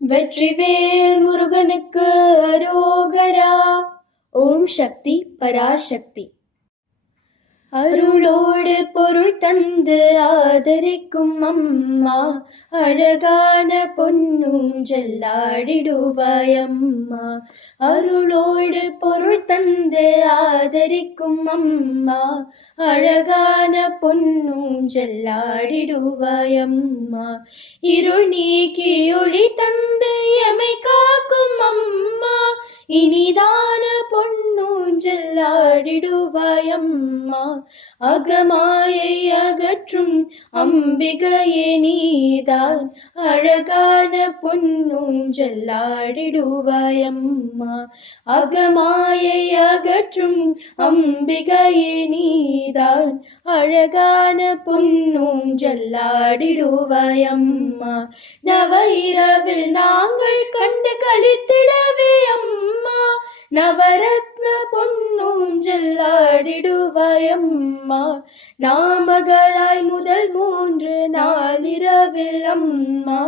வெற்றிவேல் முருகனுக்கு அரோகரா. ஓம் சக்தி பராசக்தி. அருளோடு பொருள் தந்து ஆதரிக்கும் அம்மா, அழகான பொன்னூஞ்சல் ஆடிடுவாய் அம்மா. அருளோடு பொருள் தந்து ஆதரிக்கும் அம்மா, அழகான பொன்னூஞ்சல் ஆடிடுவாய் அம்மா. இருள் நீக்கி ஒளி தந்து எமை காக்கும் அம்மா, இனிதான பொன்னூஞ்சல் ஆடிடுவாய் அம்மா. அகமாயை அகற்றும் அம்பிகையே நீதான், அழகான பொன்னூஞ்சல் ஆடிடுவாய் அம்மா. அகமாயை அகற்றும் அம்பிகையே நீதான், அழகான பொன்னூஞ்சல் ஆடிடுவாய் அம்மா. நவ இரவில் நாங்கள் கண்டு கழித்திடவே அம்மா, நவரத்ன பொன்னூஞ்சல் ஆடிடுவாய் அம்மா. நாமகளாய் முதல் 3 நாளிரவில் அம்மா,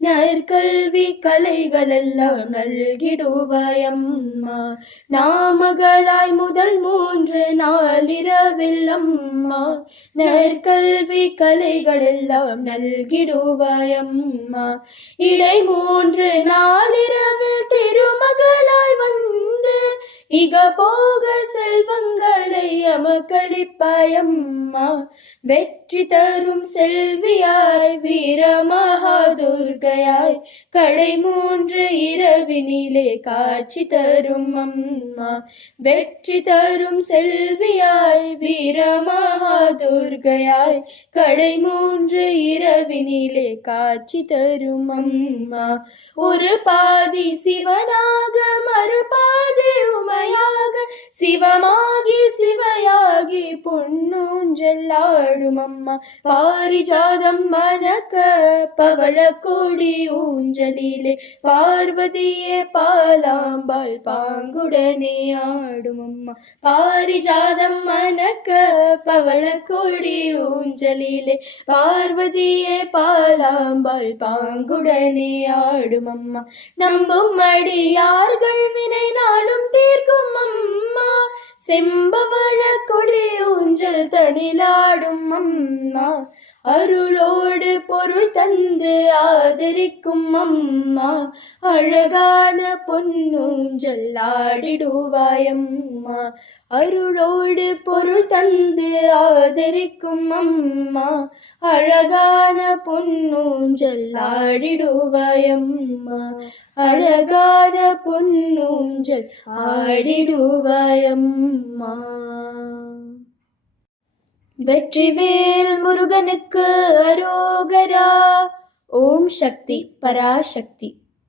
நற்கல்வி கலைகளெல்லாம் நல்கிடுவாய் அம்மா. நாமகளாய் முதல் 3 நாளிரவில் அம்மா, நற்கல்வி கலைகளெல்லாம் நல்கிடுவாய் அம்மா. இடை 3 நாளிரவில் திருமகளாய் வந்து இகபோக செல்வங்களை எமக்களிப்பாய் அம்மா. வெற்றி தரும் செல்வியாய் வீரமகாதுர்கையாய் கடை 3 இரவினிலே காட்சி தரும் அம்மா. வெற்றி தரும் செல்வியாய் வீரமகாதுர்கையாய் கடை 3 இரவினிலே காட்சி தரும் அம்மா. ஒரு பாதி சிவனாக மறுபாதி உமையாக, சிவமாகி சிவையாகி பொன்னூஞ்சல் ஆடும் அம்மா. பாரிஜாதம் மணக்க பவள கொடி ஊஞ்சலிலே, பார்வதியே பாலாம்பாள் பாங்குடனே ஆடும் அம்மா. பாரிஜாதம் மணக்க பவள கொடி ஊஞ்சலிலே, பார்வதியே பாலாம்பாள் பாங்குடனே ஆடும் அம்மா. நம்பும் அடியார்கள் வினை நாளும் தீர்க்கும் அம்மா, செம்பவள கொடி ஊஞ்சல் தனிலாடும் அம்மா. அருளோடு பொருள் தந்து ஆதரிக்கும் அம்மா, அழகான பொன்னூஞ்சல் ஆடிடுவாய் அம்மா. அருளோடு பொருள் தந்து ஆதரிக்கும் அம்மா, அழகான பொன்னூஞ்சல் ஆடிடுவாய் அம்மா. அழகான பொன்னூஞ்சல் ஆடிடுவாய் அம்மா. வெற்றிவேல் முருகனுக்கு அரோகரா. ஓம் சக்தி பராசக்தி.